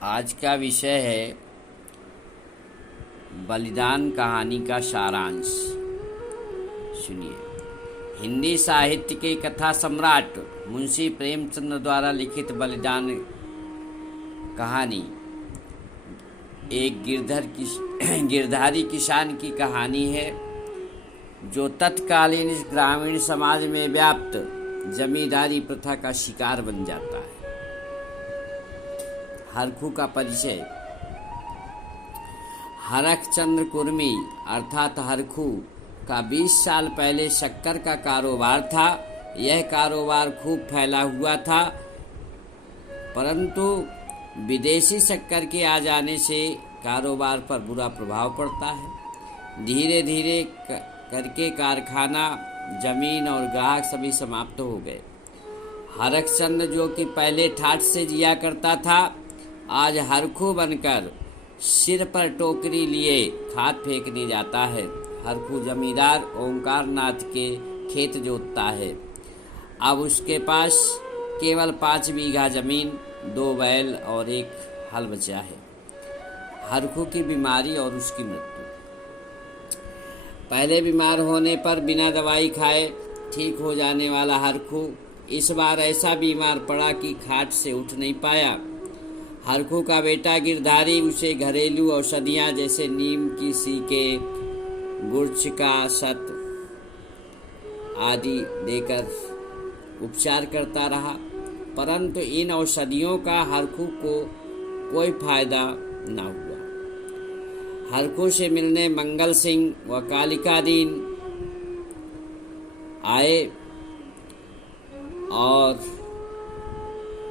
आज का विषय है बलिदान कहानी का सारांश। सुनिए। हिंदी साहित्य के कथा सम्राट मुंशी प्रेमचंद द्वारा लिखित बलिदान कहानी एक गिरधारी किसान की कहानी है, जो तत्कालीन इस ग्रामीण समाज में व्याप्त जमींदारी प्रथा का शिकार बन जाता है। हरखू का परिचय। हरखचंद्र कुर्मी अर्थात हरखू का 20 साल पहले शक्कर का कारोबार था। यह कारोबार खूब फैला हुआ था, परंतु विदेशी शक्कर के आ जाने से कारोबार पर बुरा प्रभाव पड़ता है। धीरे धीरे करके कारखाना, जमीन और ग्राहक सभी समाप्त हो गए। हरखचंद्र, जो कि पहले ठाठ से जिया करता था, आज हरखू बनकर सिर पर टोकरी लिए खाद फेंकने जाता है। हरखू जमींदार ओंकार नाथ के खेत जोतता है। अब उसके पास केवल 5 बीघा जमीन, 2 बैल और 1 हल बचा है। हरखू की बीमारी और उसकी मृत्यु। पहले बीमार होने पर बिना दवाई खाए ठीक हो जाने वाला हरखू इस बार ऐसा बीमार पड़ा कि खाट से उठ नहीं पाया। हरखू का बेटा गिरधारी उसे घरेलू औषधियाँ जैसे नीम की सीके, गुर्च का सत आदि देकर उपचार करता रहा, परंतु इन औषधियों का हरखू को कोई फायदा न हुआ। हरखू से मिलने मंगल सिंह व कालिका दीन आए और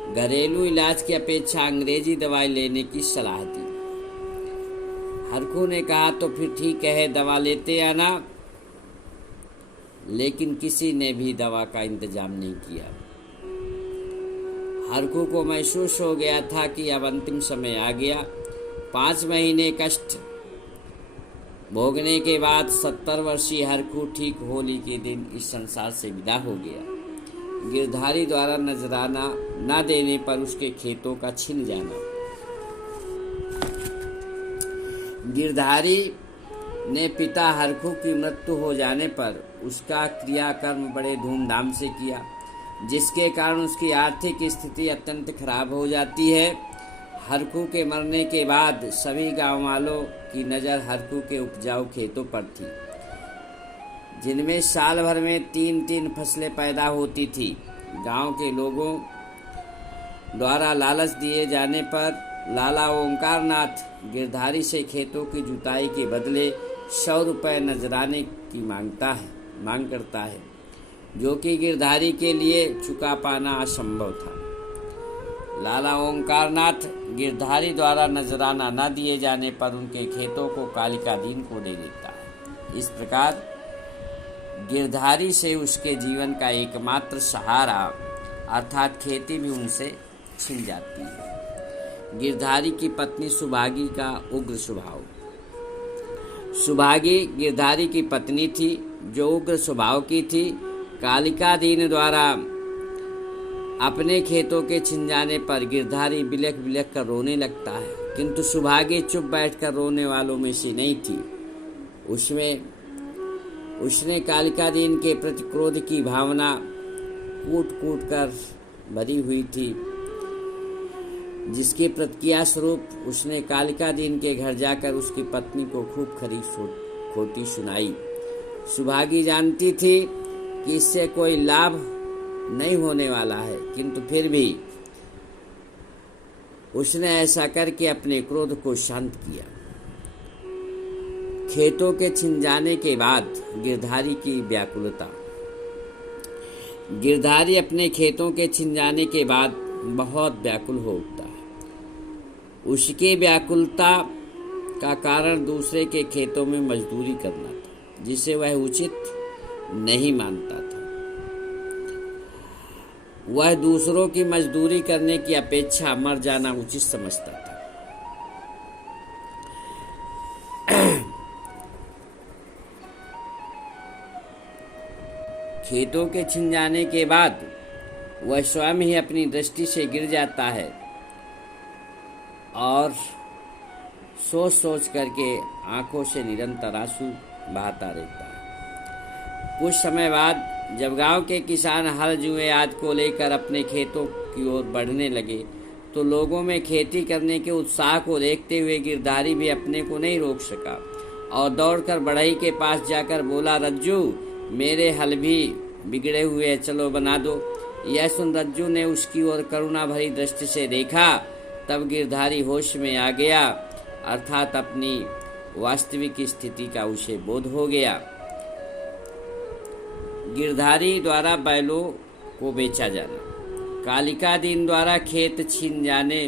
घरेलू इलाज की अपेक्षा अंग्रेजी दवाई लेने की सलाह दी। हरखू ने कहा तो फिर ठीक है, दवा लेते आना, लेकिन किसी ने भी दवा का इंतजाम नहीं किया। हरखू को महसूस हो गया था कि अब अंतिम समय आ गया। 5 महीने कष्ट भोगने के बाद 70 वर्षीय हरखू ठीक होली के दिन इस संसार से विदा हो गया। गिरधारी द्वारा नजराना न देने पर उसके खेतों का छिन जाना। गिरधारी ने पिता हरखू की मृत्यु हो जाने पर उसका क्रियाकर्म बड़े धूमधाम से किया, जिसके कारण उसकी आर्थिक स्थिति अत्यंत खराब हो जाती है। हरखू के मरने के बाद सभी गांव वालों की नज़र हरखू के उपजाऊ खेतों पर थी, जिनमें साल भर में 3-3 फसलें पैदा होती थी। गांव के लोगों द्वारा लालच दिए जाने पर लाला ओंकार नाथ गिरधारी से खेतों की जुताई के बदले 100 रुपये नजराने की मांग करता है, जो कि गिरधारी के लिए चुका पाना असंभव था। लाला ओंकार नाथ गिरधारी द्वारा नजराना न दिए जाने पर उनके खेतों को कालिका दीन को दे देता है। इस प्रकार गिरधारी से उसके जीवन का एकमात्र सहारा अर्थात खेती भी उनसे छिन जाती है। गिरधारी की पत्नी सुभागी का उग्र स्वभाव। सुभागी गिरधारी की पत्नी थी, जो उग्र स्वभाव की थी। कालिका दीन द्वारा अपने खेतों के छिन जाने पर गिरधारी बिलख बिलख कर रोने लगता है, किंतु सुभागी चुप बैठकर रोने वालों में से नहीं थी। उसने कालिका दीन के प्रति क्रोध की भावना कूट कूट कर भरी हुई थी, जिसकी प्रतिक्रिया स्वरूप उसने कालिका दीन के घर जाकर उसकी पत्नी को खूब खरी खोटी सुनाई। सुभागी जानती थी कि इससे कोई लाभ नहीं होने वाला है, किंतु फिर भी उसने ऐसा करके अपने क्रोध को शांत किया। खेतों के छिन जाने के बाद गिरधारी की व्याकुलता। गिरधारी अपने खेतों के छिन जाने के बाद बहुत व्याकुल हो उठता है। उसकी व्याकुलता का कारण दूसरे के खेतों में मजदूरी करना था, जिसे वह उचित नहीं मानता था। वह दूसरों की मजदूरी करने की अपेक्षा मर जाना उचित समझता था। खेतों के छिन जाने के बाद वह स्वयं ही अपनी दृष्टि से गिर जाता है और सोच सोच करके आंखों से निरंतर आंसू बहाता रहता है। कुछ समय बाद जब गांव के किसान हल जुए आदि को लेकर अपने खेतों की ओर बढ़ने लगे तो लोगों में खेती करने के उत्साह को देखते हुए गिरधारी भी अपने को नहीं रोक सका और दौड़कर बढ़ई के पास जाकर बोला, रज्जू, मेरे हल भी बिगड़े हुए हैं, चलो बना दो। यह सुन रज्जू ने उसकी ओर करुणा भरी दृष्टि से देखा। तब गिरधारी होश में आ गया, अर्थात अपनी वास्तविक स्थिति का उसे बोध हो गया। गिरधारी द्वारा बैलों को बेचा जाना। कालिका दीन द्वारा खेत छीन जाने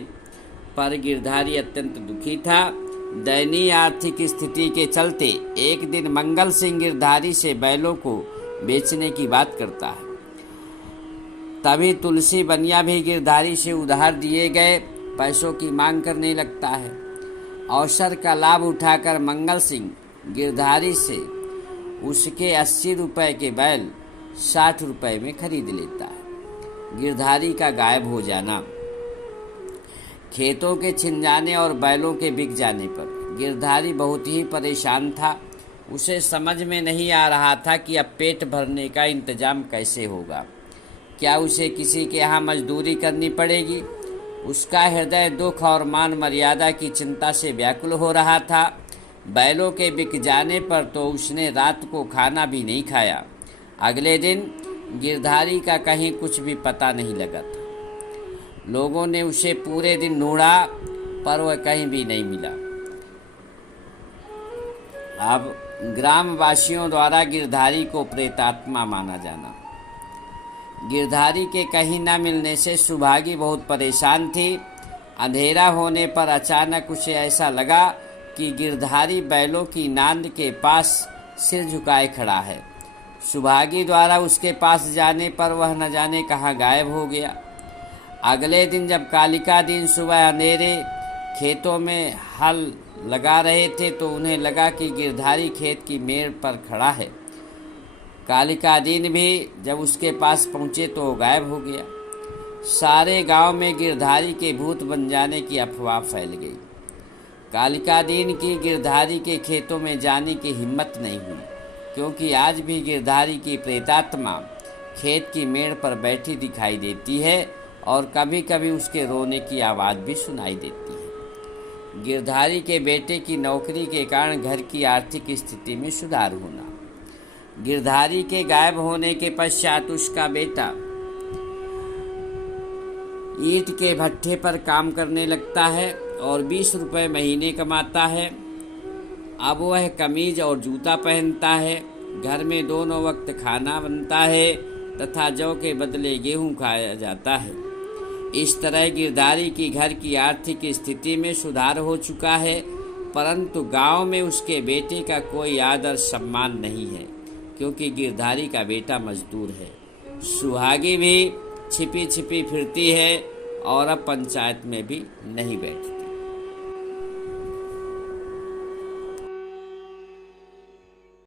पर गिरधारी अत्यंत दुखी था। दयनीय आर्थिक स्थिति के चलते एक दिन मंगल सिंह गिरधारी से बैलों को बेचने की बात करता है। तभी तुलसी बनिया भी गिरधारी से उधार दिए गए पैसों की मांग करने लगता है। अवसर का लाभ उठाकर मंगल सिंह गिरधारी से उसके 80 रुपए के बैल 60 रुपए में खरीद लेता है। गिरधारी का गायब हो जाना। खेतों के छिन जाने और बैलों के बिक जाने पर गिरधारी बहुत ही परेशान था। उसे समझ में नहीं आ रहा था कि अब पेट भरने का इंतजाम कैसे होगा। क्या उसे किसी के यहाँ मजदूरी करनी पड़ेगी? उसका हृदय दुख और मान मर्यादा की चिंता से व्याकुल हो रहा था। बैलों के बिक जाने पर तो उसने रात को खाना भी नहीं खाया। अगले दिन गिरधारी का कहीं कुछ भी पता नहीं लगा था। लोगों ने उसे पूरे दिन ढूंढा पर वह कहीं भी नहीं मिला। अब ग्रामवासियों द्वारा गिरधारी को प्रेतात्मा माना जाना। गिरधारी के कहीं न मिलने से सुभागी बहुत परेशान थी। अंधेरा होने पर अचानक उसे ऐसा लगा कि गिरधारी बैलों की नांद के पास सिर झुकाए खड़ा है। सुभागी द्वारा उसके पास जाने पर वह न जाने कहाँ गायब हो गया। अगले दिन जब कालिका दिन सुबह अंधेरे खेतों में हल लगा रहे थे तो उन्हें लगा कि गिरधारी खेत की मेड़ पर खड़ा है। कालिका दिन भी जब उसके पास पहुंचे तो वो गायब हो गया। सारे गांव में गिरधारी के भूत बन जाने की अफवाह फैल गई। कालिका दिन की गिरधारी के खेतों में जाने की हिम्मत नहीं हुई, क्योंकि आज भी गिरधारी की प्रेतात्मा खेत की मेड़ पर बैठी दिखाई देती है और कभी कभी उसके रोने की आवाज़ भी सुनाई देती है। गिरधारी के बेटे की नौकरी के कारण घर की आर्थिक स्थिति में सुधार होना। गिरधारी के गायब होने के पश्चात उसका बेटा ईंट के भट्ठे पर काम करने लगता है और 20 रुपए महीने कमाता है। अब वह कमीज और जूता पहनता है। घर में दोनों वक्त खाना बनता है तथा जौ के बदले गेहूं खाया जाता है। इस तरह गिरधारी की घर की आर्थिक स्थिति में सुधार हो चुका है, परंतु गांव में उसके बेटे का कोई आदर सम्मान नहीं है, क्योंकि गिरधारी का बेटा मजदूर है। सुहागी भी छिपी छिपी फिरती है और अब पंचायत में भी नहीं बैठती।